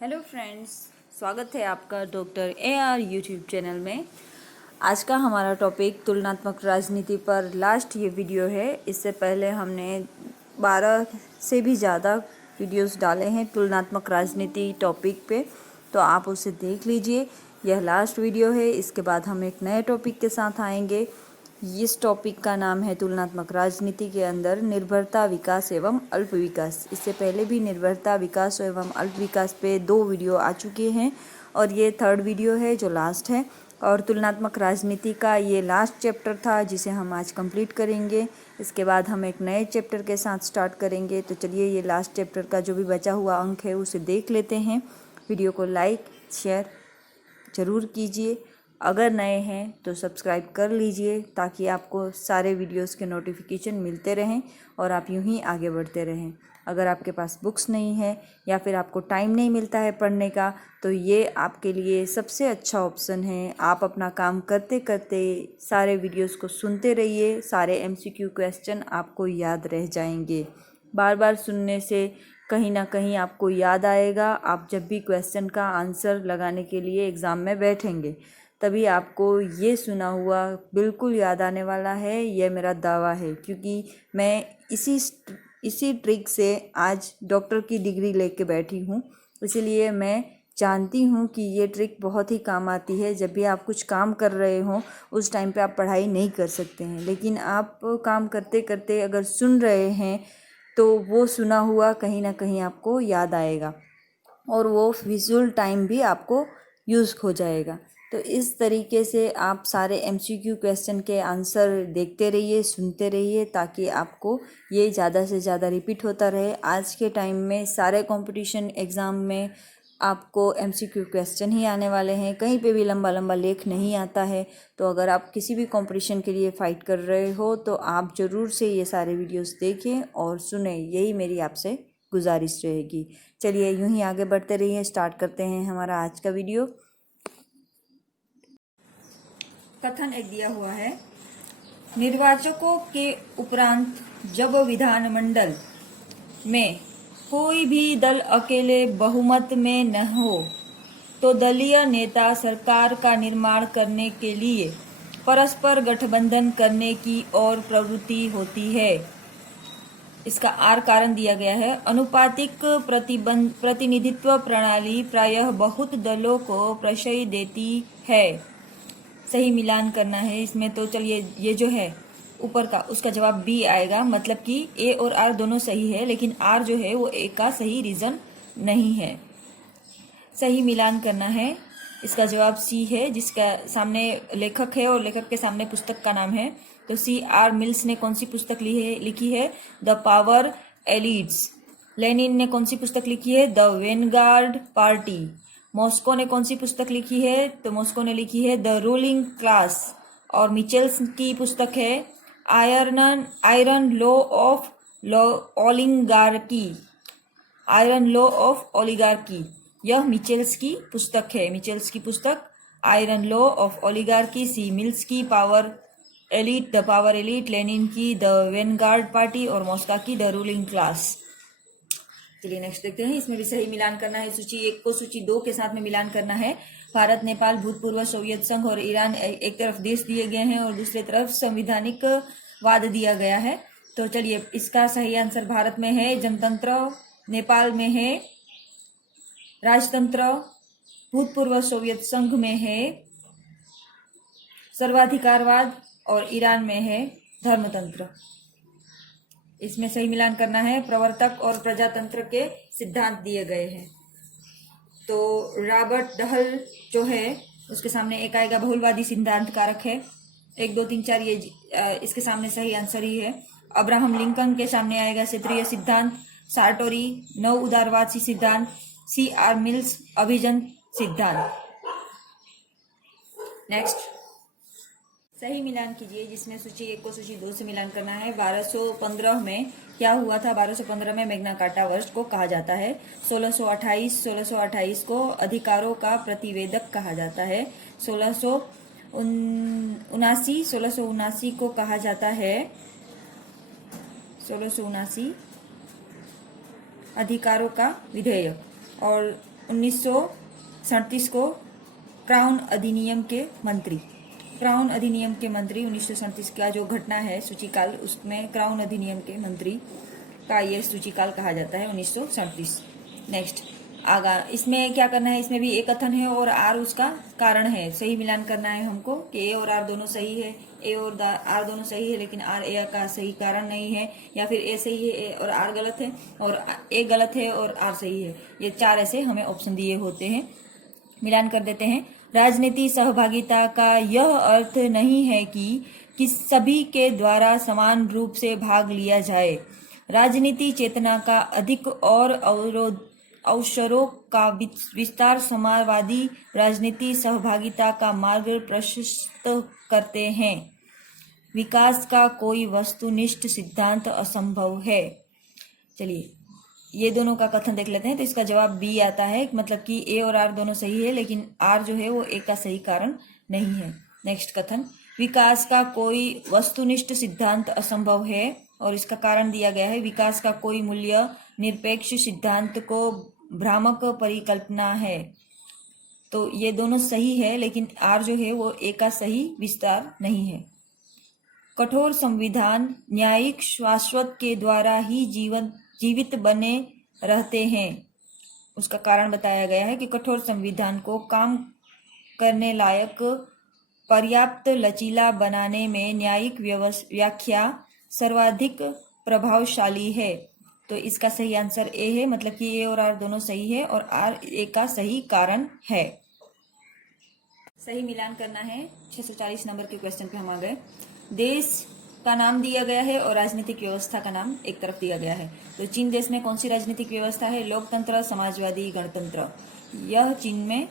Hello friends, स्वागत है आपका डॉक्टर AR यूट्यूब चैनल में। आज का हमारा टॉपिक तुलनात्मक राजनीति पर लास्ट ये वीडियो है। इससे पहले हमने 12 से भी ज़्यादा वीडियोस डाले हैं तुलनात्मक राजनीति टॉपिक पे, तो आप उसे देख लीजिए। यह लास्ट वीडियो है। इसके बाद हम एक नए टॉपिक के साथ आएंगे। इस टॉपिक का नाम है तुलनात्मक राजनीति के अंदर निर्भरता, विकास एवं अल्प विकास। इससे पहले भी निर्भरता, विकास एवं अल्प विकास पे 2 वीडियो आ चुके हैं और ये 3rd वीडियो है जो लास्ट है। और तुलनात्मक राजनीति का ये लास्ट चैप्टर था जिसे हम आज कंप्लीट करेंगे। इसके बाद हम एक नए चैप्टर के साथ स्टार्ट करेंगे। तो चलिए ये लास्ट चैप्टर का जो भी बचा हुआ अंक है उसे देख लेते हैं। वीडियो को लाइक शेयर ज़रूर कीजिए। अगर नए हैं तो सब्सक्राइब कर लीजिए ताकि आपको सारे वीडियोस के नोटिफिकेशन मिलते रहें और आप यूं ही आगे बढ़ते रहें। अगर आपके पास बुक्स नहीं है या फिर आपको टाइम नहीं मिलता है पढ़ने का, तो ये आपके लिए सबसे अच्छा ऑप्शन है। आप अपना काम करते करते सारे वीडियोस को सुनते रहिए। सारे MCQ क्वेश्चन आपको याद रह जाएंगे। बार बार सुनने से कहीं ना कहीं आपको याद आएगा। आप जब भी क्वेश्चन का आंसर लगाने के लिए एग्ज़ाम में बैठेंगे तभी आपको ये सुना हुआ बिल्कुल याद आने वाला है। यह मेरा दावा है, क्योंकि मैं इसी ट्रिक से आज डॉक्टर की डिग्री लेके बैठी हूँ। इसीलिए मैं जानती हूँ कि ये ट्रिक बहुत ही काम आती है। जब भी आप कुछ काम कर रहे हो उस टाइम पे आप पढ़ाई नहीं कर सकते हैं, लेकिन आप काम करते करते अगर सुन रहे हैं तो वो सुना हुआ कहीं ना कहीं आपको याद आएगा और वो विजुअल टाइम भी आपको यूज़ हो जाएगा। तो इस तरीके से आप सारे MCQ क्वेश्चन के आंसर देखते रहिए, सुनते रहिए, ताकि आपको ये ज़्यादा से ज़्यादा रिपीट होता रहे। आज के टाइम में सारे कंपटीशन एग्ज़ाम में आपको MCQ क्वेश्चन ही आने वाले हैं। कहीं पे भी लंबा लंबा लेख नहीं आता है। तो अगर आप किसी भी कंपटीशन के लिए फ़ाइट कर रहे हो तो आप ज़रूर से ये सारे वीडियोस देखें और सुने। यही मेरी आपसे गुजारिश रहेगी। चलिए यूं ही आगे बढ़ते रहिए। स्टार्ट करते हैं हमारा आज का वीडियो। कथन एक दिया हुआ है, निर्वाचकों के उपरांत जब विधानमंडल में कोई भी दल अकेले बहुमत में न हो तो दलीय नेता सरकार का निर्माण करने के लिए परस्पर गठबंधन करने की ओर प्रवृत्ति होती है। इसका आर कारण दिया गया है, अनुपातिक प्रतिनिधित्व प्रणाली प्रायः बहुत दलों को प्रश्रय देती है। सही मिलान करना है इसमें। तो चलिए ये जो है ऊपर का उसका जवाब बी आएगा, मतलब कि ए और आर दोनों सही है, लेकिन आर जो है वो ए का सही रीजन नहीं है। सही मिलान करना है, इसका जवाब सी है, जिसका सामने लेखक है और लेखक के सामने पुस्तक का नाम है। तो CR मिल्स ने कौन सी पुस्तक लिखी है? The power elites. लेनिन ने कौन सी पुस्तक लिखी है? The vanguard party. मॉस्को ने कौन सी पुस्तक लिखी है? तो मॉस्को ने लिखी है द रूलिंग क्लास। और मिचेल्स की पुस्तक है iron law of oligarchy. Iron law of oligarchy, यह मिचेल्स की पुस्तक है। मिचेल्स की पुस्तक iron law of oligarchy. C Mills की पावर एलिट। लेनिन की द वेनगार्ड पार्टी और मॉस्को की द रूलिंग क्लास। चलिए नेक्स्ट देखते हैं। इसमें भी सही मिलान करना है। सूची 1 को सूची 2 के साथ में मिलान करना है। भारत, नेपाल, भूतपूर्व सोवियत संघ और ईरान एक तरफ देश दिए गए हैं और दूसरी तरफ संवैधानिक वाद दिया गया है। तो चलिए इसका सही आंसर भारत में है जनतंत्र, नेपाल में है राजतंत्र, भूतपूर्व सोवियत संघ में है सर्वाधिकारवाद और ईरान में है धर्मतंत्र। इसमें सही मिलान करना है। प्रवर्तक और प्रजातंत्र के सिद्धांत दिए गए हैं। तो रॉबर्ट डहल जो है उसके सामने एक आएगा बहुलवादी सिद्धांत कारक है। 1 2 3 4 ये इसके सामने सही आंसर ही है। अब्राहम लिंकन के सामने आएगा क्षेत्रीय सिद्धांत, सार्टोरी नव उदारवादी सिद्धांत, CR मिल्स अभिजन सिद्धांत। नेक्स्ट सही मिलान कीजिए, जिसमें सूची 1 को सूची 2 से मिलान करना है। 1215 में क्या हुआ था? 1215 में मैग्ना कार्टा वर्ष को कहा जाता है। 1628 को अधिकारों का प्रतिवेदक कहा जाता है। 1679 को कहा जाता है 1679 अधिकारों का विधेयक। और 1937 को क्राउन अधिनियम के मंत्री, क्राउन अधिनियम के मंत्री 1937 का जो घटना है सूचीकाल, उसमें क्राउन अधिनियम के मंत्री का यह सूचीकाल कहा जाता है 1937। नेक्स्ट आगा, इसमें क्या करना है, इसमें भी ए कथन है और आर उसका कारण है। सही मिलान करना है हमको कि ए और आर दोनों सही है, ए और आर दोनों सही है, लेकिन आर ए का सही कारण नहीं है, या फिर ए सही है ए और आर गलत है, और ए गलत है और आर सही है। ये चार ऐसे हमें ऑप्शन दिए होते हैं। मिलान कर देते हैं। राजनीति सहभागिता का यह अर्थ नहीं है कि सभी के द्वारा समान रूप से भाग लिया जाए। राजनीति चेतना का अधिक और अवसरों का विस्तार समाजवादी राजनीति सहभागिता का मार्ग प्रशस्त करते हैं। विकास का कोई वस्तुनिष्ठ सिद्धांत असंभव है। चलिए ये दोनों का कथन देख लेते हैं। तो इसका जवाब बी आता है, मतलब कि ए और आर दोनों सही है, लेकिन आर जो है वो ए का सही कारण नहीं है। नेक्स्ट कथन, विकास का कोई वस्तुनिष्ठ सिद्धांत असंभव है, और इसका कारण दिया गया है, विकास का कोई मूल्य निरपेक्ष सिद्धांत को भ्रामक परिकल्पना है। तो ये दोनों सही है, लेकिन आर जो है वो ए का सही विस्तार नहीं है। कठोर संविधान न्यायिक शाश्वत के द्वारा ही जीवित बने रहते हैं। उसका कारण बताया गया है कि कठोर संविधान को काम करने लायक पर्याप्त लचीला बनाने में न्यायिक व्याख्या सर्वाधिक प्रभावशाली है। तो इसका सही आंसर ए है, मतलब कि ए और आर दोनों सही है और आर ए का सही कारण है। सही मिलान करना है। 640 नंबर के क्वेश्चन पे हम आ गए। देश का नाम दिया गया है और राजनीतिक व्यवस्था का नाम एक तरफ दिया गया है। तो चीन देश में कौन सी राजनीतिक व्यवस्था है? लोकतंत्र, समाजवादी, गणतंत्र। यह चीन में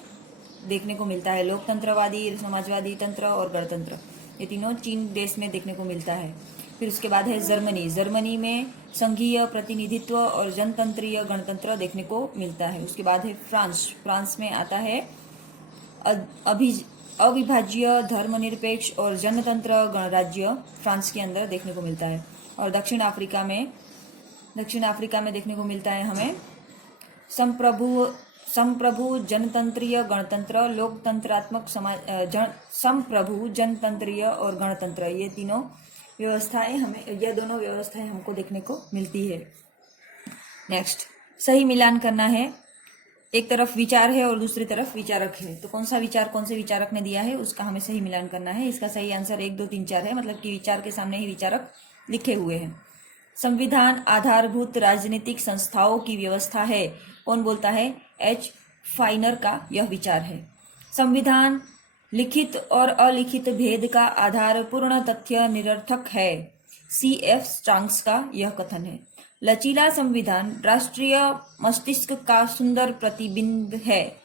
देखने को मिलता है। लोकतंत्रवादी, समाजवादी तंत्र और गणतंत्र, ये तीनों चीन देश में देखने को मिलता है। फिर उसके बाद है जर्मनी। जर्मनी में संघीय प्रतिनिधित्व और जनतंत्रीय गणतंत्र देखने को मिलता है। उसके बाद है फ्रांस। फ्रांस में आता है अविभाज्य धर्मनिरपेक्ष और जनतंत्र गणराज्य फ्रांस के अंदर देखने को मिलता है। और दक्षिण अफ्रीका में देखने को मिलता है हमें संप्रभु जनतंत्रीय गणतंत्र, लोकतंत्रात्मक संप्रभु जनतंत्रीय और गणतंत्र, ये तीनों व्यवस्थाएं ये दोनों व्यवस्थाएं हमको देखने को मिलती है। नेक्स्ट, सही मिलान करना है। एक तरफ विचार है और दूसरी तरफ विचारक है, तो कौन सा विचार कौन से विचारक ने दिया है उसका हमें सही मिलान करना है। इसका सही आंसर 1, 2, 3, 4 है, मतलब कि विचार के सामने ही विचारक लिखे हुए हैं। संविधान आधारभूत राजनीतिक संस्थाओं की व्यवस्था है। कौन बोलता है? एच फाइनर का यह विचार है। संविधान लिखित और अलिखित भेद का आधार पूर्ण तथ्य निरर्थक है। C.F. स्ट्रांग्स का यह कथन है। लचीला संविधान राष्ट्रीय मस्तिष्क का सुंदर प्रतिबिंब है।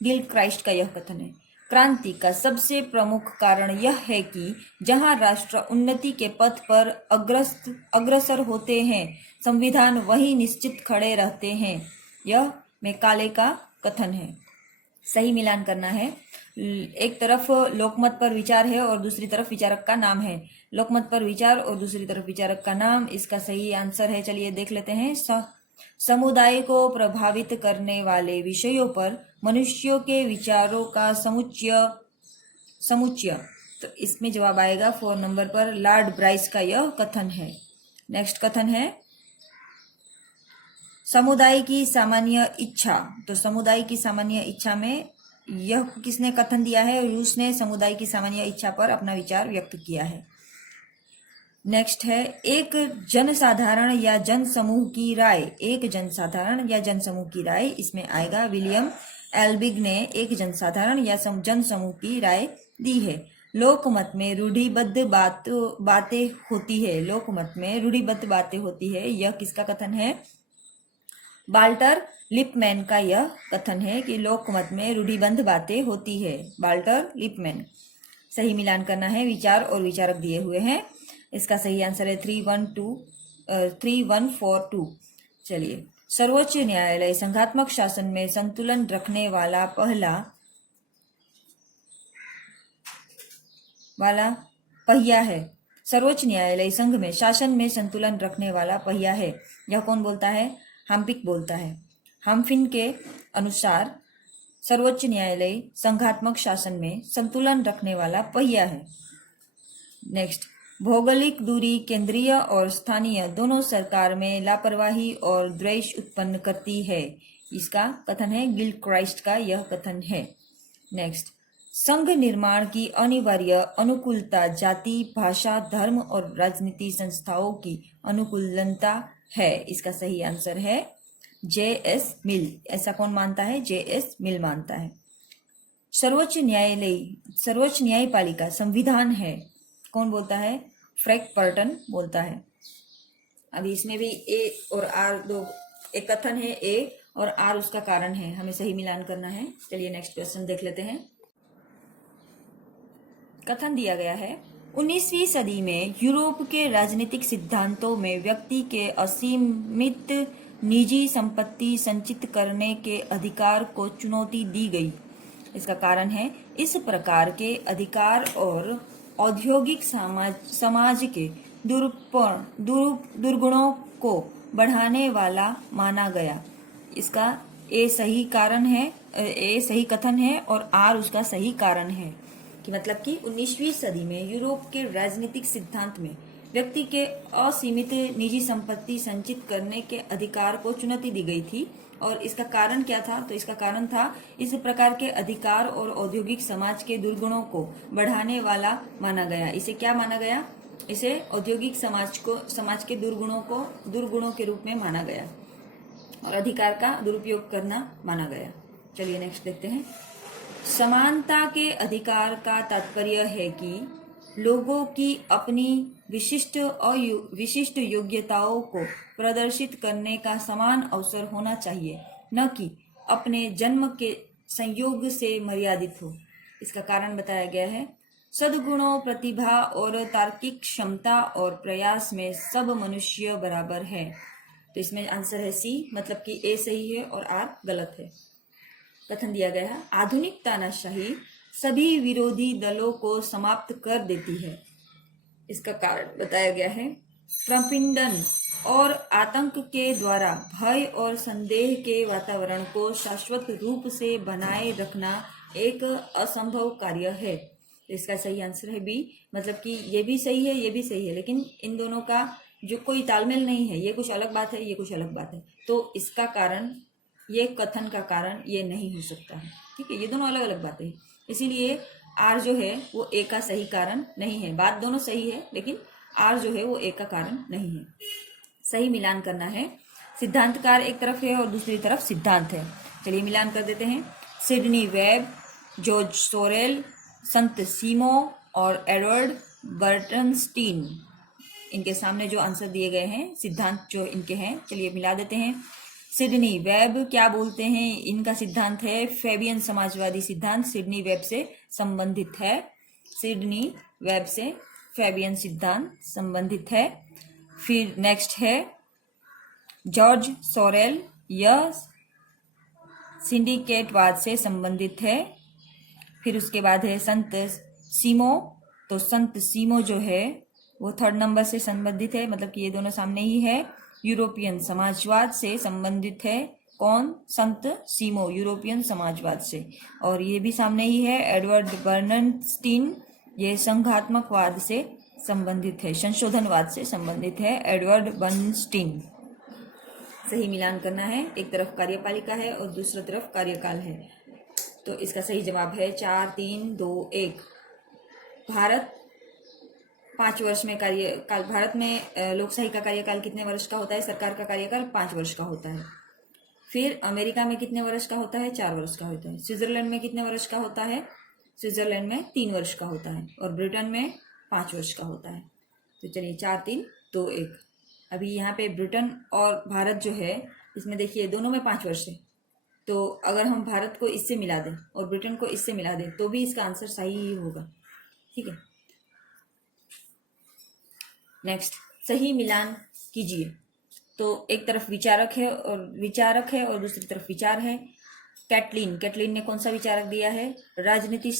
गिल क्राइस्ट का यह कथन है। क्रांति का सबसे प्रमुख कारण यह है कि जहां राष्ट्र उन्नति के पथ पर अग्रसर होते हैं, संविधान वहीं निश्चित खड़े रहते हैं। यह मैकाले का कथन है। सही मिलान करना है। एक तरफ लोकमत पर विचार है और दूसरी तरफ विचारक का नाम है। लोकमत पर विचार और दूसरी तरफ विचारक का नाम, इसका सही आंसर है, चलिए देख लेते हैं। समुदाय को प्रभावित करने वाले विषयों पर मनुष्यों के विचारों का समुच्चय, तो इसमें जवाब आएगा 4 नंबर पर। लॉर्ड ब्राइस का यह कथन है। नेक्स्ट कथन है समुदाय की सामान्य इच्छा। तो समुदाय की सामान्य इच्छा में यह किसने कथन दिया है? रूस ने समुदाय की सामान्य इच्छा पर अपना विचार व्यक्त किया है। नेक्स्ट है एक जनसाधारण या जनसमूह की राय। एक जनसाधारण या जनसमूह की राय, इसमें आएगा विलियम एल्बिग ने एक जनसाधारण या जनसमूह की राय दी है। लोकमत में रूढ़िबद्ध बातें होती है। लोकमत में रूढ़िबद्ध बातें होती है, यह किसका कथन है? वाल्टर लिपमैन का यह कथन है कि लोकमत में रूढ़िबद्ध बातें होती है। Walter Lipman. सही मिलान करना है। विचार और विचारक दिए हुए हैं। इसका सही आंसर है 3142। चलिए, सर्वोच्च न्यायालय संघात्मक शासन में संतुलन रखने वाला पहिया है। सर्वोच्च न्यायालय संघ में शासन में संतुलन रखने वाला पहिया है। यह कौन बोलता है? हाम्पिक बोलता है। हामफिन के अनुसार सर्वोच्च न्यायालय संघात्मक शासन में संतुलन रखने वाला पहिया है। नेक्स्ट, भौगोलिक दूरी केंद्रीय और स्थानीय दोनों सरकार में लापरवाही और द्वेष उत्पन्न करती है। इसका कथन है, गिलक्राइस्ट का यह कथन है। नेक्स्ट, संघ निर्माण की अनिवार्य अनुकूलता जाति, भाषा, धर्म और राजनीति संस्थाओं की अनुकूलता है। इसका सही आंसर है जे.एस. मिल। ऐसा कौन मानता है? जे.एस. मिल मानता है। सर्वोच्च न्यायपालिका संविधान है, कौन बोलता है? फ्रैंक पर्टन बोलता है। अभी इसमें भी ए और आर दो, एक कथन है ए और आर उसका कारण है, हमें सही मिलान करना है। चलिए नेक्स्ट क्वेश्चन देख लेते हैं। कथन दिया गया है, 19वीं सदी में यूरोप के राजनीतिक सिद्धांतों में व्यक्ति के असीमित निजी संपत्ति संचित करने के अधिकार को चुनौती दी गई। इसका कारण है, इस प्रकार के अधिकार और औद्योगिक समाज के दुर्गुणों को बढ़ाने वाला माना गया। इसका ए सही कारण है, ए सही कथन है और आर उसका सही कारण है। कि मतलब कि 19वीं सदी में यूरोप के राजनीतिक सिद्धांत में व्यक्ति के असीमित निजी संपत्ति संचित करने के अधिकार को चुनौती दी गई थी। और इसका कारण क्या था? तो इसका कारण था, इस प्रकार के अधिकार और औद्योगिक समाज के दुर्गुणों को बढ़ाने वाला माना गया। इसे क्या माना गया? इसे औद्योगिक समाज के दुर्गुणों के रूप में माना गया और अधिकार का दुरुपयोग करना माना गया। चलिए नेक्स्ट देखते हैं। समानता के अधिकार का तात्पर्य है कि लोगों की अपनी विशिष्ट योग्यताओं को प्रदर्शित करने का समान अवसर होना चाहिए, न कि अपने जन्म के संयोग से मर्यादित हो। इसका कारण बताया गया है, सद्गुणों, प्रतिभा और तार्किक क्षमता और प्रयास में सब मनुष्य बराबर है। तो इसमें आंसर है सी, मतलब कि ए सही है और आर गलत है। कथन दिया गया है, आधुनिक तानाशाही सभी विरोधी दलों को समाप्त कर देती है। इसका कारण बताया गया है, प्रपीड़न और आतंक के द्वारा भय और संदेह के वातावरण को शाश्वत रूप से बनाए रखना एक असंभव कार्य है। इसका सही आंसर है बी, मतलब कि ये भी सही है, ये भी सही है, लेकिन इन दोनों का जो कोई तालमेल नहीं है, ये कुछ अलग बात है, ये कुछ अलग बात है। तो इसका कारण, ये कथन का कारण ये नहीं हो सकता है। ठीक है, ये दोनों अलग अलग बातें हैं, इसीलिए आर जो है वो ए का सही कारण नहीं है। बात दोनों सही है, लेकिन आर जो है वो ए का कारण नहीं है। सही मिलान करना है। सिद्धांतकार एक तरफ है और दूसरी तरफ सिद्धांत है। चलिए मिलान कर देते हैं। सिडनी वेब, जॉर्ज सोरेल, संत सीमो और एडवर्ड बर्टनस्टीन, इनके सामने जो आंसर दिए गए हैं, सिद्धांत जो इनके हैं, चलिए मिला देते हैं। सिडनी वेब क्या बोलते हैं? इनका सिद्धांत है फैबियन समाजवादी सिद्धांत, सिडनी वेब से संबंधित है। सिडनी वेब से फैबियन सिद्धांत संबंधित है। फिर नेक्स्ट है जॉर्ज सोरेल, यह सिंडिकेटवाद से संबंधित है। फिर उसके बाद है संत सीमो, तो संत सीमो जो है वो थर्ड नंबर से संबंधित है, मतलब कि ये दोनों सामने ही है। यूरोपियन समाजवाद से संबंधित है। कौन? संत सीमो, यूरोपियन समाजवाद से। और ये भी सामने ही है एडवर्ड बर्नस्टीन, ये संघात्मकवाद से संबंधित है, संशोधनवाद से संबंधित है एडवर्ड बर्नस्टीन। सही मिलान करना है। एक तरफ कार्यपालिका है और दूसरी तरफ कार्यकाल है। तो इसका सही जवाब है 4, 3, 2, 1। भारत 5 वर्ष में कार्यकाल, भारत में लोकशाही का कार्यकाल कितने वर्ष का होता है? सरकार का कार्यकाल 5 वर्ष का होता है। फिर अमेरिका में कितने वर्ष का होता है? 4 वर्ष का होता है। स्विट्जरलैंड में कितने वर्ष का होता है? स्विट्जरलैंड में 3 वर्ष का होता है। और ब्रिटेन में 5 वर्ष का होता है। तो चलिए 4, 3, 2, 1। अभी यहाँ पे ब्रिटेन और भारत जो है, इसमें देखिए दोनों में 5 वर्ष है। तो अगर हम भारत को इससे मिला दें और ब्रिटेन को इससे मिला दें तो भी इसका आंसर सही ही होगा। ठीक है, नेक्स्ट, सही मिलान कीजिए। तो एक तरफ विचारक है और दूसरी तरफ विचार है। कैटलिन ने कौन सा विचारक दिया है? राजनीति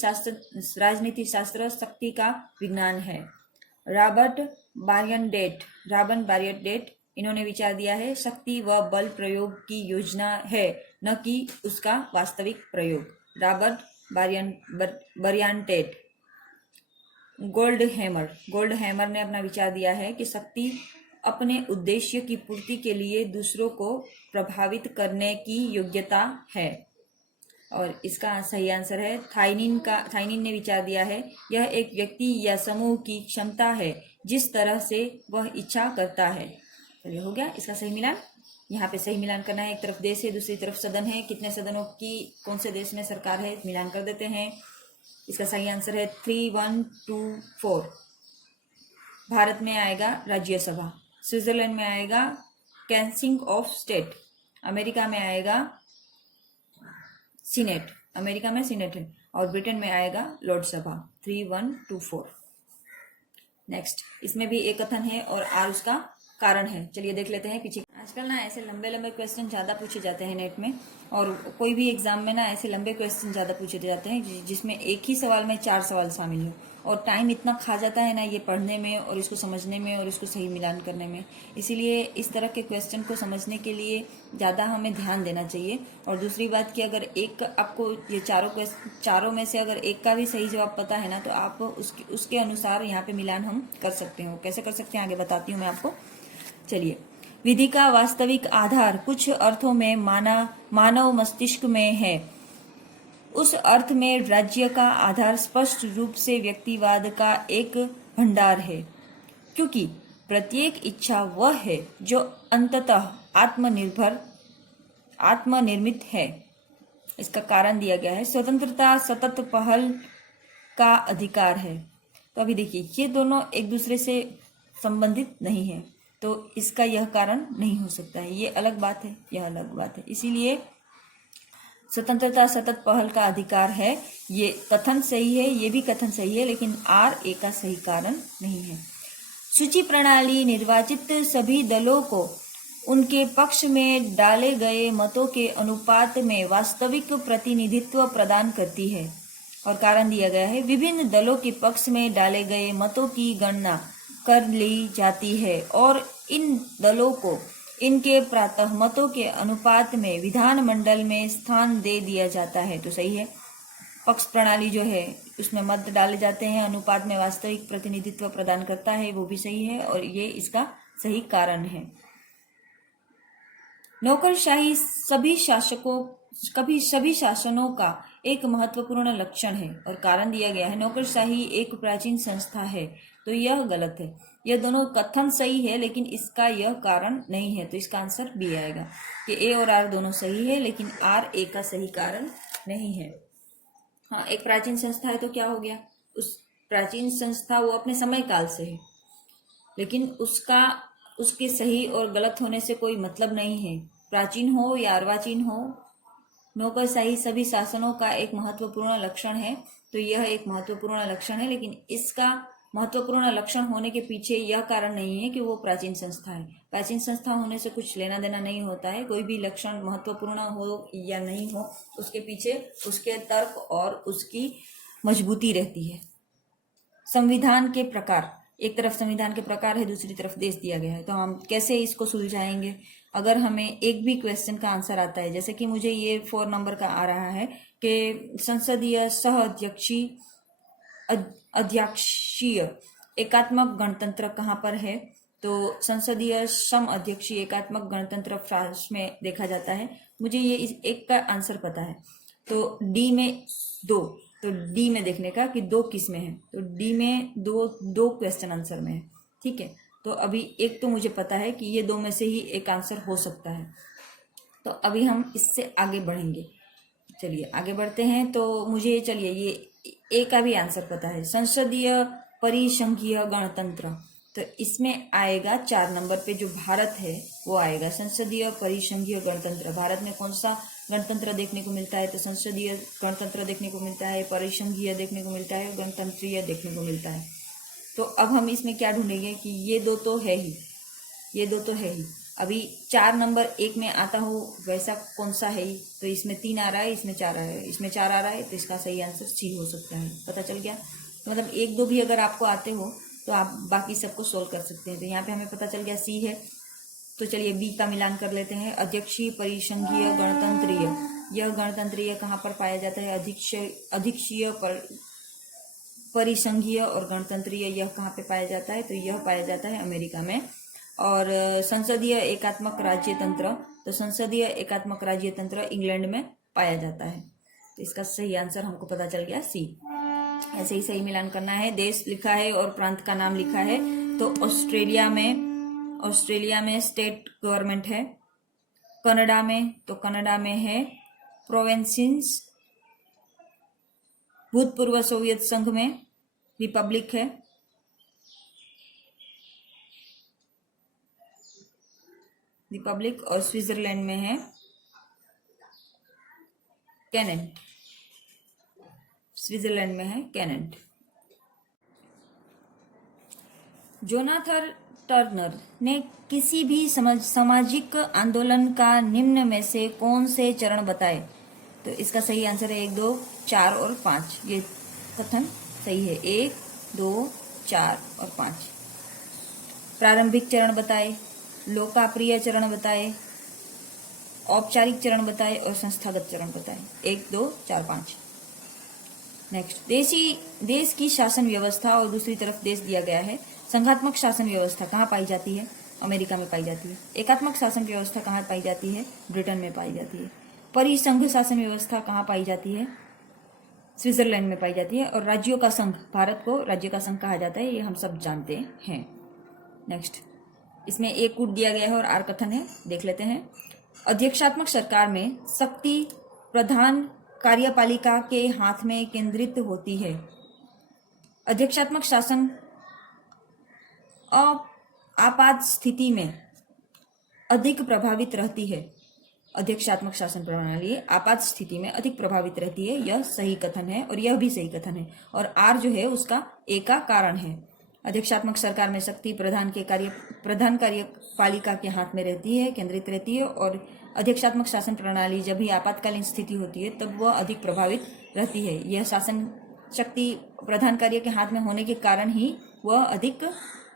शास्त्र शक्ति का विज्ञान है। रॉबर्ट बायरन डेट इन्होंने विचार दिया है शक्ति व बल प्रयोग की योजना है, न कि उसका वास्तविक प्रयोग। रॉबर्ट बरियानटेट। गोल्ड हैमर ने अपना विचार दिया है कि शक्ति अपने उद्देश्य की पूर्ति के लिए दूसरों को प्रभावित करने की योग्यता है। और इसका सही आंसर है थाइनिन ने विचार दिया है यह एक व्यक्ति या समूह की क्षमता है जिस तरह से वह इच्छा करता है। चलिए हो गया इसका सही मिलान। यहाँ पे सही मिलान करना है, एक तरफ देश है दूसरी तरफ सदन है, कितने सदनों की कौन से देश में सरकार है, मिलान कर देते हैं। इसका सही आंसर है 3, 1, 2, 4। भारत में आएगा राज्यसभा, स्विट्जरलैंड में आएगा काउंसिल ऑफ स्टेट, अमेरिका में आएगा सीनेट, अमेरिका में सीनेट है, और ब्रिटेन में आएगा लोकसभा। 3, 1, 2, 4। नेक्स्ट, इसमें भी एक कथन है और आर उसका कारण है। चलिए देख लेते हैं पीछे। आजकल ना ऐसे लंबे लंबे क्वेश्चन ज़्यादा पूछे जाते हैं नेट में, और कोई भी एग्जाम में ना ऐसे लंबे क्वेश्चन ज़्यादा पूछे जाते हैं जिसमें एक ही सवाल में 4 सवाल शामिल हो, और टाइम इतना खा जाता है ना ये पढ़ने में और इसको समझने में और इसको सही मिलान करने में। इसीलिए इस तरह के क्वेश्चन को समझने के लिए ज़्यादा हमें ध्यान देना चाहिए। और दूसरी बात कि अगर एक आपको ये चारों में से अगर एक का भी सही जवाब पता है ना, तो आप उसके अनुसार यहाँ पे मिलान हम कर सकते हो। कैसे कर सकते हैं आगे बताती हूँ मैं आपको। चलिए, विधि का वास्तविक आधार कुछ अर्थों में मानव मस्तिष्क में है। उस अर्थ में राज्य का आधार स्पष्ट रूप से व्यक्तिवाद का एक भंडार है, क्योंकि प्रत्येक इच्छा वह है जो अंततः आत्मनिर्मित है। इसका कारण दिया गया है स्वतंत्रता सतत पहल का अधिकार है। तो अभी देखिए ये दोनों एक दूसरे से संबंधित नहीं है, तो इसका यह कारण नहीं हो सकता है। ये अलग बात है, यह अलग बात है। इसीलिए स्वतंत्रता सतत पहल का अधिकार है, ये कथन सही है, ये भी कथन सही है, लेकिन आर ए का सही कारण नहीं है। सूची प्रणाली निर्वाचित सभी दलों को उनके पक्ष में डाले गए मतों के अनुपात में वास्तविक प्रतिनिधित्व प्रदान करती है। और कारण दिया गया है विभिन्न दलों के पक्ष में डाले गए मतों की गणना कर ली जाती है और इन दलों को इनके प्रातः मतों के अनुपात में विधानमंडल में स्थान दे दिया जाता है। तो सही है। पक्ष प्रणाली जो है उसमें मत डाले जाते हैं, अनुपात में वास्तविक प्रतिनिधित्व प्रदान करता है, वो भी सही है, और ये इसका सही कारण है। नौकरशाही सभी शासनों का एक महत्वपूर्ण लक्षण है, और कारण दिया गया है नौकरशाही एक प्राचीन संस्था है। तो यह गलत है। यह दोनों कथन सही है, लेकिन इसका यह कारण नहीं है। तो इसका आंसर बी आएगा कि ए और आर दोनों सही है, लेकिन आर ए का सही कारण नहीं है। हाँ, एक प्राचीन संस्था है तो क्या हो गया, उस प्राचीन संस्था वो अपने समय काल से है, लेकिन उसके सही और गलत होने से कोई मतलब नहीं है। प्राचीन हो या अर्वाचीन हो, नौकरशाही सभी शासनों का एक महत्वपूर्ण लक्षण है। तो यह एक महत्वपूर्ण लक्षण है, लेकिन इसका महत्वपूर्ण लक्षण होने के पीछे यह कारण नहीं है कि वो प्राचीन संस्था है। प्राचीन संस्था होने से कुछ लेना देना नहीं होता है। कोई भी लक्षण महत्वपूर्ण हो या नहीं हो, उसके पीछे उसके तर्क और उसकी मजबूती रहती है। संविधान के प्रकार, एक तरफ संविधान के प्रकार है, दूसरी तरफ देश दिया गया है। तो हम कैसे इसको सुलझाएंगे? अगर हमें एक भी क्वेश्चन का आंसर आता है, जैसे कि मुझे ये 4 नंबर का आ रहा है कि संसदीय सह अध्यक्षीय एकात्मक गणतंत्र कहाँ पर है, तो संसदीय सम अध्यक्षीय एकात्मक गणतंत्र फ्रांस में देखा जाता है। मुझे ये एक का आंसर पता है, तो डी में 2, तो डी में देखने का कि 2 किस में है, तो डी में दो क्वेश्चन आंसर में है। ठीक है, तो अभी एक तो मुझे पता है कि ये 2 में से ही एक आंसर हो सकता है। तो अभी हम इससे आगे बढ़ेंगे। चलिए आगे बढ़ते हैं। तो मुझे चलिए ये ए का भी आंसर पता है, संसदीय परिसंघीय गणतंत्र। तो इसमें आएगा 4 नंबर पे जो भारत है वो आएगा, संसदीय परिसंघीय गणतंत्र। भारत में कौन सा गणतंत्र देखने को मिलता है? तो संसदीय गणतंत्र देखने को मिलता है, परिसंघीय देखने को मिलता है, गणतंत्रीय देखने को मिलता है। तो अब हम इसमें क्या ढूंढेंगे कि ये 2 तो है ही, ये 2 तो है ही। अभी 4 नंबर 1 में आता हो वैसा कौन सा है ही, तो इसमें 3 आ रहा है, इसमें 4 आ रहा है, इसमें 4 आ रहा है, तो इसका सही आंसर सी हो सकता है। पता चल गया? तो मतलब 1-2 भी अगर आपको आते हो तो आप बाकी सबको सोल्व कर सकते हैं। तो यहाँ पे हमें पता चल गया सी है। तो चलिए बी का मिलान कर लेते हैं। अध्यक्षीय, परिसंघीय, गणतंत्रीय। यह गणतंत्रीय कहाँ पर पाया जाता है? अध्यक्षीय, परिसंघीय और गणतंत्रीय यह कहाँ पे पाया जाता है? तो यह पाया जाता है अमेरिका में। और संसदीय एकात्मक राज्य तंत्र, तो संसदीय एकात्मक राज्य तंत्र इंग्लैंड में पाया जाता है। तो इसका सही आंसर हमको पता चल गया सी। ऐसे ही सही मिलान करना है। देश लिखा है और प्रांत का नाम लिखा है, तो ऑस्ट्रेलिया में स्टेट गवर्नमेंट है। कनाडा में है प्रोविंसेस। भूतपूर्व सोवियत संघ में रिपब्लिक है। और स्विट्जरलैंड में है कैनेट। जोनाथन टर्नर ने किसी भी सामाजिक आंदोलन का निम्न में से कौन से चरण बताए? तो इसका सही आंसर है 1, 2, 4 और 5। ये कथन सही है। 1, 2, 4 और 5। प्रारंभिक चरण बताए, लोकप्रिय चरण बताए, औपचारिक चरण बताए और संस्थागत चरण बताए। 1, 2, 4, 5। नेक्स्ट, देश की शासन व्यवस्था और दूसरी तरफ देश दिया गया है। संघात्मक शासन व्यवस्था कहाँ पाई जाती है? अमेरिका में पाई जाती है। एकात्मक शासन व्यवस्था कहाँ पाई जाती है? ब्रिटेन में पाई जाती है। परिसंघ शासन व्यवस्था कहाँ पाई जाती है? स्विट्जरलैंड में पाई जाती है। और राज्यों का संघ, भारत को राज्य का संघ कहा जाता है, ये हम सब जानते हैं। नेक्स्ट, इसमें एक कूट दिया गया है और आर कथन है, देख लेते हैं। अध्यक्षात्मक सरकार में शक्ति प्रधान कार्यपालिका के हाथ में केंद्रित होती है। अध्यक्षात्मक शासन आपात स्थिति में अधिक प्रभावित रहती है। अध्यक्षात्मक शासन प्रणाली आपात स्थिति में अधिक प्रभावित रहती है, यह सही कथन है और यह भी सही कथन है। और आर जो है उसका ए का कारण है। अध्यक्षात्मक सरकार में शक्ति प्रधान कार्यपालिका के हाथ में रहती है, केंद्रित रहती है। और अध्यक्षात्मक शासन प्रणाली जब भी आपातकालीन स्थिति होती है तब वह अधिक प्रभावित रहती है। यह शासन शक्ति प्रधान कार्य के हाथ में होने के कारण ही वह अधिक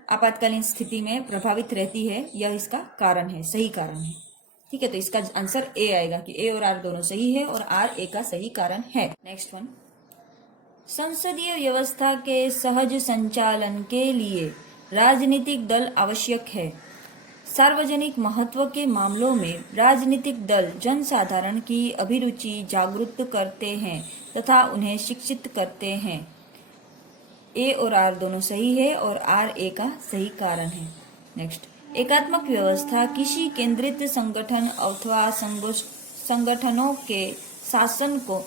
आपातकालीन स्थिति में प्रभावित रहती है, यह इसका कारण है, सही कारण है। ठीक है, तो इसका आंसर ए आएगा कि ए और आर दोनों सही है और आर ए का सही कारण है। नेक्स्ट वन, संसदीय व्यवस्था के सहज संचालन के लिए राजनीतिक दल आवश्यक है। सार्वजनिक महत्व के मामलों में राजनीतिक दल जनसाधारण की अभिरुचि जागृत करते हैं तथा उन्हें शिक्षित करते हैं। ए और आर दोनों सही है और आर ए का सही कारण है। नेक्स्ट, एकात्मक व्यवस्था किसी केंद्रित संगठन अथवा संगठनों के शासन को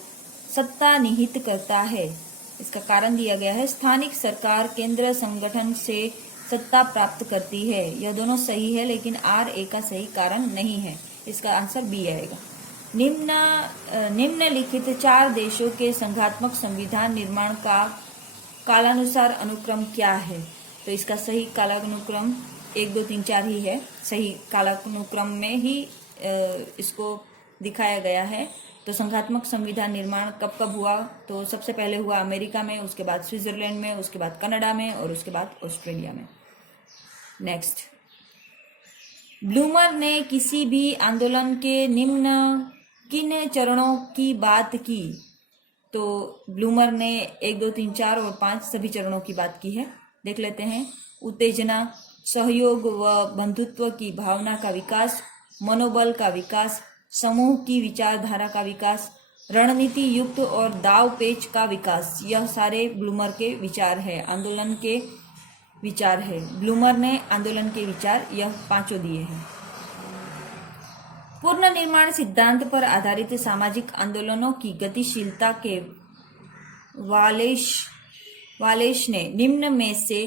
सत्ता निहित करता है। इसका कारण दिया गया है, स्थानिक सरकार केंद्र संगठन से सत्ता प्राप्त करती है। यह दोनों सही है लेकिन आर ए का सही कारण नहीं है, इसका आंसर बी आएगा। निम्नलिखित 4 देशों के संघात्मक संविधान निर्माण का कालानुसार अनुक्रम क्या है? तो इसका सही कालानुक्रम 1, 2, 3, 4 ही है। सही कालानुक्रम में ही इसको दिखाया गया है। तो संघात्मक संविधान निर्माण कब कब हुआ? तो सबसे पहले हुआ अमेरिका में, उसके बाद स्विट्जरलैंड में, उसके बाद कनाडा में और उसके बाद ऑस्ट्रेलिया में। नेक्स्ट, ब्लूमर ने किसी भी आंदोलन के निम्न किन चरणों की बात की? तो ब्लूमर ने 1, 2, 3, 4 और 5 सभी चरणों की बात की है, देख लेते हैं। उत्तेजना, सहयोग व बंधुत्व की भावना का विकास, मनोबल का विकास, समूह की विचारधारा का विकास, रणनीति युक्त और दाव पेच का विकास, यह सारे ब्लूमर के विचार है, आंदोलन के विचार है। ब्लूमर ने आंदोलन के विचार यह 5 दिए हैं। पूर्ण निर्माण सिद्धांत पर आधारित सामाजिक आंदोलनों की गतिशीलता के वालेश ने निम्न में से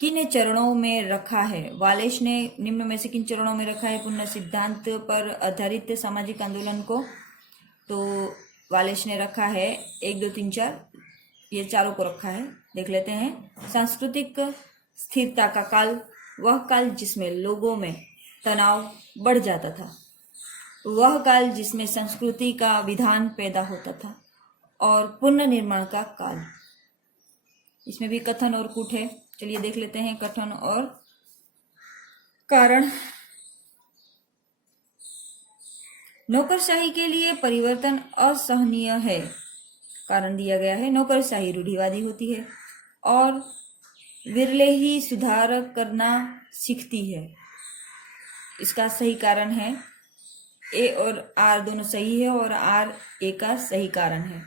किन चरणों में रखा है? वालेश ने निम्न में से किन चरणों में रखा है पूर्ण सिद्धांत पर आधारित सामाजिक आंदोलन को? तो वालेश ने रखा है 1, 2, 3, 4, ये चारों को रखा है, देख लेते हैं। सांस्कृतिक स्थिरता का काल, वह काल जिसमें लोगों में तनाव बढ़ जाता था, वह काल जिसमें संस्कृति का विधान पैदा होता था। और पुनर्निर्माण का काल, इसमें भी कथन और कूट है। चलिए देख लेते हैं कथन और कारण। नौकरशाही के लिए परिवर्तन असहनीय है। कारण दिया गया है, नौकरशाही रूढ़िवादी होती है और विरले ही सुधार करना सीखती है। इसका सही कारण है ए और आर दोनों सही है और आर ए का सही कारण है।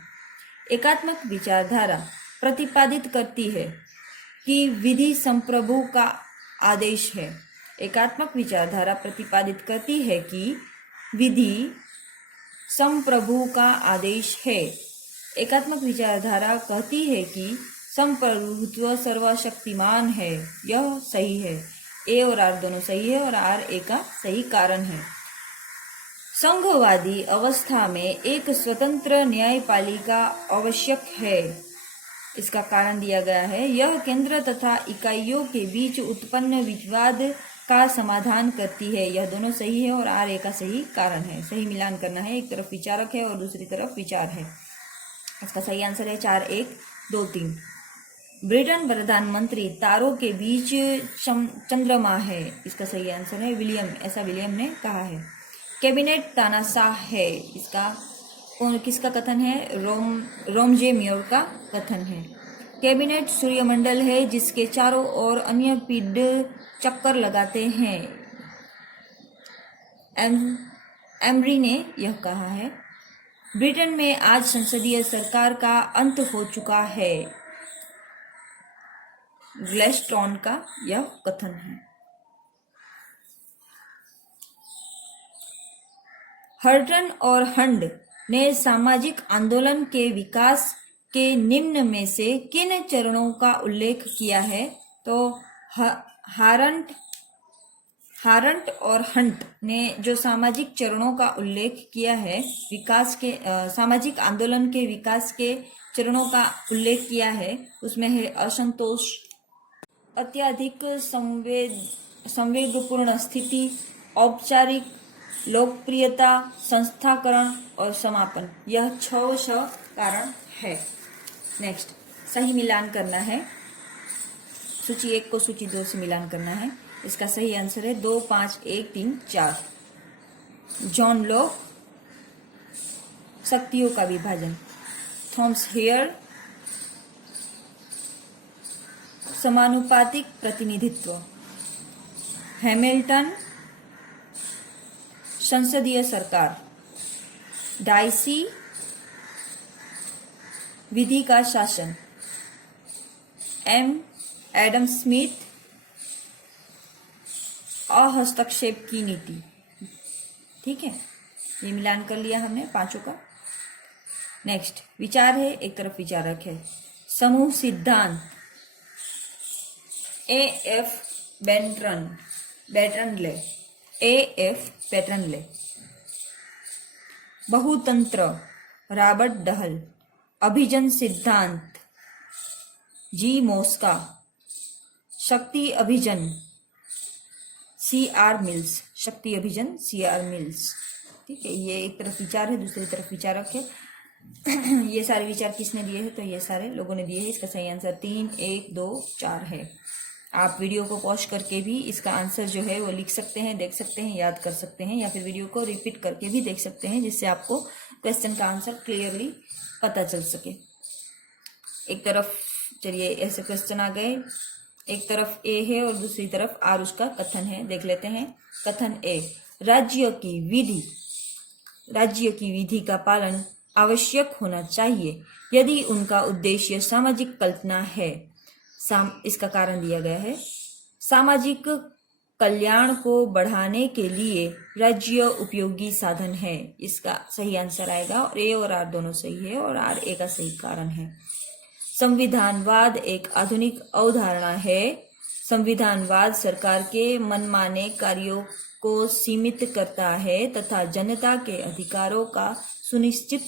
एकात्मक विचारधारा प्रतिपादित करती है कि विधि संप्रभु का आदेश है। एकात्मक विचारधारा प्रतिपादित करती है कि विधि संप्रभु का आदेश है। एकात्मक विचारधारा कहती है कि संप्रभुत्व सर्वशक्तिमान है। यह सही है। ए और आर दोनों सही है और आर ए का सही कारण है। संघवादी अवस्था में एक स्वतंत्र न्यायपालिका आवश्यक है। इसका कारण दिया गया है, यह केंद्र तथा इकाइयों के बीच उत्पन्न विवाद का समाधान करती है। यह दोनों सही है और आर ए का सही कारण है। सही मिलान करना है। एक तरफ विचारक है और दूसरी तरफ विचार है। इसका सही आंसर है 4, 1, 2, 3। ब्रिटेन प्रधानमंत्री तारों के बीच चंद्रमा है। इसका सही आंसर है विलियम, ऐसा विलियम ने कहा है। कैबिनेट तानाशाह है। इसका किसका कथन है? रोमजे म्योर का कथन है। कैबिनेट सूर्यमंडल है जिसके चारों ओर अन्य पिंड चक्कर लगाते हैं। एमरी ने यह कहा है। ब्रिटेन में आज संसदीय सरकार का अंत हो चुका है। ग्लैडस्टोन का यह कथन है। हर्टन और हंड ने सामाजिक आंदोलन के विकास के निम्न में से किन चरणों का उल्लेख किया है? तो हारंट और हंट ने जो सामाजिक चरणों का उल्लेख किया है, विकास के सामाजिक आंदोलन के विकास के चरणों का उल्लेख किया है, उसमें है असंतोष, अत्यधिक संवेगपूर्ण स्थिति, औपचारिक लोकप्रियता, संस्थाकरण और समापन। यह 6 कारण है। नेक्स्ट, सही मिलान करना है। सूची 1 को सूची 2 से मिलान करना है। इसका सही आंसर है 2, 5, 1, 3, 4। जॉन लॉक, शक्तियों का विभाजन। थॉमस हेयर, समानुपातिक प्रतिनिधित्व। हैमिल्टन, संसदीय सरकार। डाइसी, विधि का शासन। एडम स्मिथ, अहस्तक्षेप की नीति। ठीक है, ये मिलान कर लिया हमने 5 का। नेक्स्ट, विचार है, एक तरफ विचारक है। समूह सिद्धांत। A.F. बैटरनले। बहुतंत्र, Robert Dahl. अभिजन सिद्धांत, जी मोस्का। शक्ति अभिजन, C.R. मिल्स। शक्ति अभिजन, C.R. मिल्स। ठीक है, ये एक तरफ विचार है, दूसरी तरफ विचारक है। ये सारे विचार किसने दिए हैं? तो ये सारे लोगों ने दिए हैं। इसका सही आंसर 3, 1, 2, 4 है। आप वीडियो को पॉज करके भी इसका आंसर जो है वो लिख सकते हैं, देख सकते हैं, याद कर सकते हैं, या फिर वीडियो को रिपीट करके भी देख सकते हैं, जिससे आपको क्वेश्चन का आंसर क्लियरली पता चल सके। एक तरफ चलिए ऐसे क्वेश्चन आ गए, एक तरफ ए है और दूसरी तरफ आर उसका कथन है। देख लेते हैं। कथन ए, राज्य की विधि का पालन आवश्यक होना चाहिए यदि उनका उद्देश्य सामाजिक कल्पना है। इसका कारण दिया गया है, सामाजिक कल्याण को बढ़ाने के लिए राज्य उपयोगी साधन है। इसका सही आंसर आएगा, और ए और आर दोनों सही है और आर ए का सही कारण है। संविधानवाद एक आधुनिक अवधारणा है। संविधानवाद सरकार के मनमाने कार्यों को सीमित करता है तथा जनता के अधिकारों का सुनिश्चित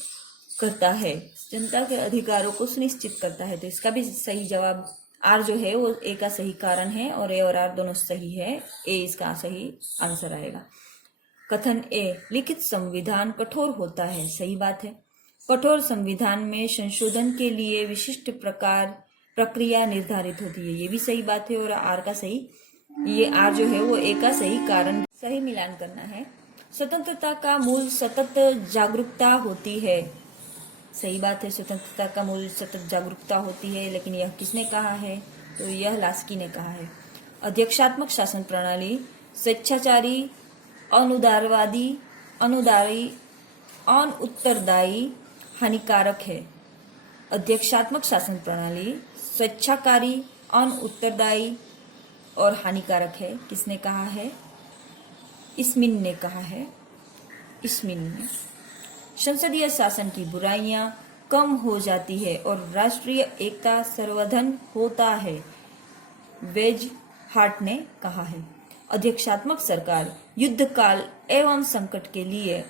करता है। जनता के अधिकारों को सुनिश्चित करता है। तो इसका भी सही जवाब आर जो है वो ए का सही कारण है, और ए और आर दोनों सही है। ए इसका सही आंसर आएगा। कथन ए, लिखित संविधान कठोर होता है। सही बात है। कठोर संविधान में संशोधन के लिए विशिष्ट प्रक्रिया निर्धारित होती है। ये भी सही बात है। और आर का सही, ये आर जो है वो ए का सही कारण। सही मिलान करना है। स्वतंत्रता का मूल सतत जागरूकता होती है। सही बात है, स्वतंत्रता का मूल सतत जागरूकता होती है, लेकिन यह किसने कहा है? तो यह लास्की ने कहा है। अध्यक्षात्मक शासन प्रणाली स्वेच्छाचारी, अनुदारवादी, अनुदारी, अनउत्तरदायी, हानिकारक है। अध्यक्षात्मक शासन प्रणाली स्वेच्छाकारी, अनउत्तरदायी और हानिकारक है। किसने कहा है? इस्मिन ने कहा है। इस्मिन ने। संसदीय शासन की बुराइयां कम हो जाती है और राष्ट्रीय एकता संवर्धन होता है, वेज हार्ट ने कहा है। अध्यक्षात्मक सरकार युद्ध काल एवं संकट के लिए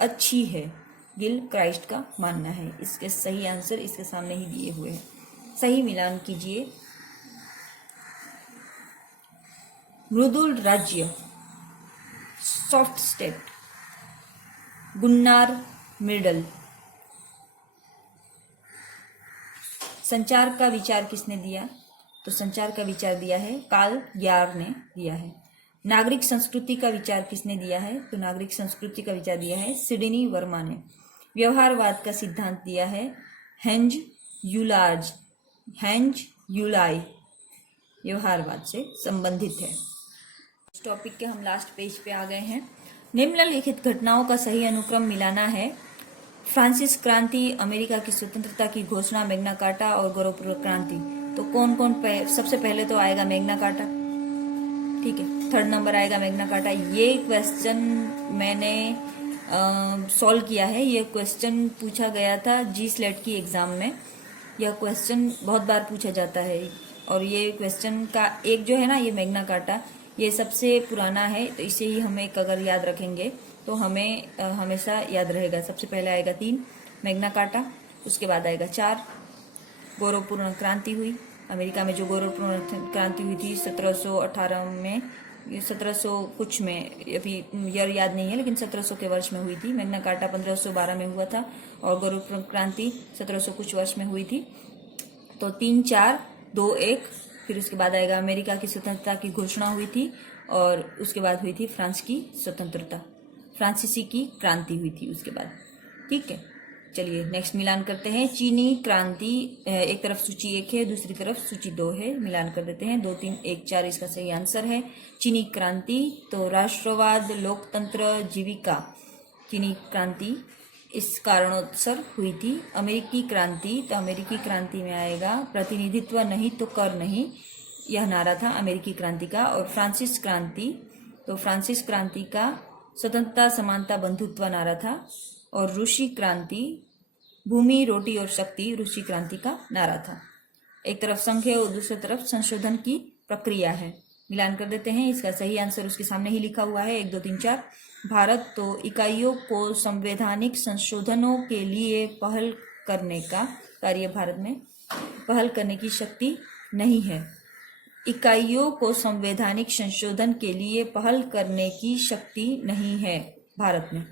अच्छी है, गिल क्राइस्ट का मानना है। इसके सही आंसर इसके सामने ही दिए हुए हैं, सही मिलान कीजिए। मृदुल राज्य सॉफ्ट स्टेट, गुन्नार मिडल। संचार का विचार किसने दिया? तो संचार का विचार दिया है कार्ल ग्यार ने दिया है। नागरिक संस्कृति का विचार किसने दिया है? तो नागरिक संस्कृति का विचार दिया है सिडनी वर्मा ने। व्यवहारवाद का सिद्धांत दिया है हेंज यूलार्ज, हेंज यूलाई, व्यवहारवाद से संबंधित है। इस टॉपिक के हम लास्ट पेज पे आ गए हैं। निम्नलिखित घटनाओं का सही अनुक्रम मिलाना है। फ्रांसिस क्रांति, अमेरिका की स्वतंत्रता की घोषणा, मैग्ना कार्टा और गोरखपुर क्रांति। तो कौन कौन सबसे पहले तो आएगा मैग्ना कार्टा, ठीक है, थर्ड नंबर आएगा मैग्ना कार्टा। ये क्वेश्चन मैंने सॉल्व किया है। ये क्वेश्चन पूछा गया था जी स्लेट की एग्जाम में। यह क्वेश्चन बहुत बार पूछा जाता है और ये क्वेश्चन का एक जो है ना, ये मैग्ना कार्टा, ये सबसे पुराना है, तो इसे ही हम एक अगर याद रखेंगे तो हमें हमेशा याद रहेगा। सबसे पहले आएगा 3 मैग्ना कार्टा, उसके बाद आएगा 4 गोरखपुर क्रांति हुई। अमेरिका में जो गोरखपुर क्रांति हुई थी 1718 में, 1700 कुछ में, अभी ईयर याद नहीं है, लेकिन 1700 के वर्ष में हुई थी। मैग्ना कार्टा 1512 में हुआ था और गोरखपुर क्रांति 1700 कुछ वर्ष में हुई थी। तो 3, 4, 2, 1। फिर उसके बाद आएगा अमेरिका की स्वतंत्रता की घोषणा हुई थी और उसके बाद हुई थी फ्रांस की स्वतंत्रता, फ्रांसीसी की क्रांति हुई थी उसके बाद, ठीक है। चलिए नेक्स्ट मिलान करते हैं। चीनी क्रांति, एक तरफ सूची 1 है, दूसरी तरफ सूची 2 है, मिलान कर देते हैं। 2, 3, 1, 4 इसका सही आंसर है। चीनी क्रांति तो राष्ट्रवाद, लोकतंत्र, जीविका, चीनी क्रांति इस कारणोत्सर हुई थी। अमेरिकी क्रांति, तो अमेरिकी क्रांति में आएगा प्रतिनिधित्व नहीं तो कर नहीं, यह नारा था अमेरिकी क्रांति का। और फ्रांसिस क्रांति, तो फ्रांसिस क्रांति का स्वतंत्रता, समानता, बंधुत्व नारा था। और रूसी क्रांति भूमि, रोटी और शक्ति रूसी क्रांति का नारा था। एक तरफ संघ है और दूसरी तरफ संशोधन की प्रक्रिया है। मिलान कर देते हैं। इसका सही आंसर उसके सामने ही लिखा हुआ है, 1, 2, 3, 4। भारत तो इकाइयों को संवैधानिक संशोधनों के लिए पहल करने का कार्य, भारत में पहल करने की शक्ति नहीं है। इकाइयों को संवैधानिक संशोधन के लिए पहल करने की शक्ति नहीं है भारत में।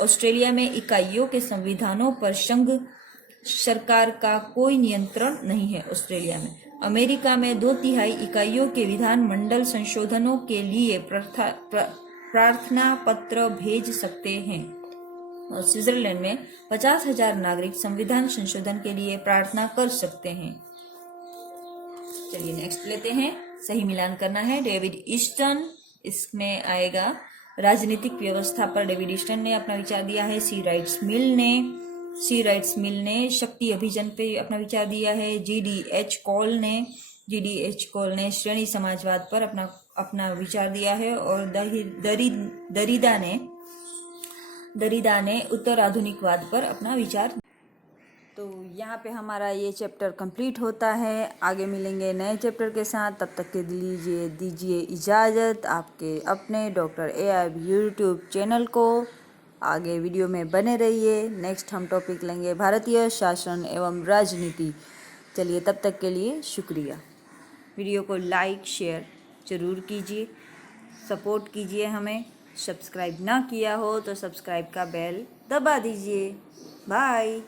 ऑस्ट्रेलिया में इकाइयों के संविधानों पर संघ सरकार का कोई नियंत्रण नहीं है ऑस्ट्रेलिया में। अमेरिका में 2/3 इकाइयों के विधानमंडल संशोधनों के लिए प्रार्थना पत्र भेज सकते हैं। और स्विट्जरलैंड में 50,000 नागरिक संविधान संशोधन के लिए प्रार्थना कर सकते हैं। चलिए नेक्स्ट लेते हैं। सही मिलान करना है। डेविड ईस्टन, इसमें आएगा राजनीतिक व्यवस्था पर डेविड ईस्टन ने अपना विचार दिया है। सी राइट्स मिल ने शक्ति अभियान पे अपना विचार दिया है। जीडीएच कॉल ने श्रेणी समाजवाद पर अपना विचार दिया है। और दरिदा ने उत्तर आधुनिकवाद पर अपना विचार। तो यहाँ पे हमारा ये चैप्टर कंप्लीट होता है। आगे मिलेंगे नए चैप्टर के साथ, तब तक के दीजिए इजाज़त। आपके अपने डॉक्टर AR यूट्यूब चैनल को आगे वीडियो में बने रहिए। नेक्स्ट हम टॉपिक लेंगे भारतीय शासन एवं राजनीति। चलिए तब तक के लिए शुक्रिया। वीडियो को लाइक शेयर ज़रूर कीजिए, सपोर्ट कीजिए हमें। सब्सक्राइब ना किया हो तो सब्सक्राइब का बेल दबा दीजिए। बाय।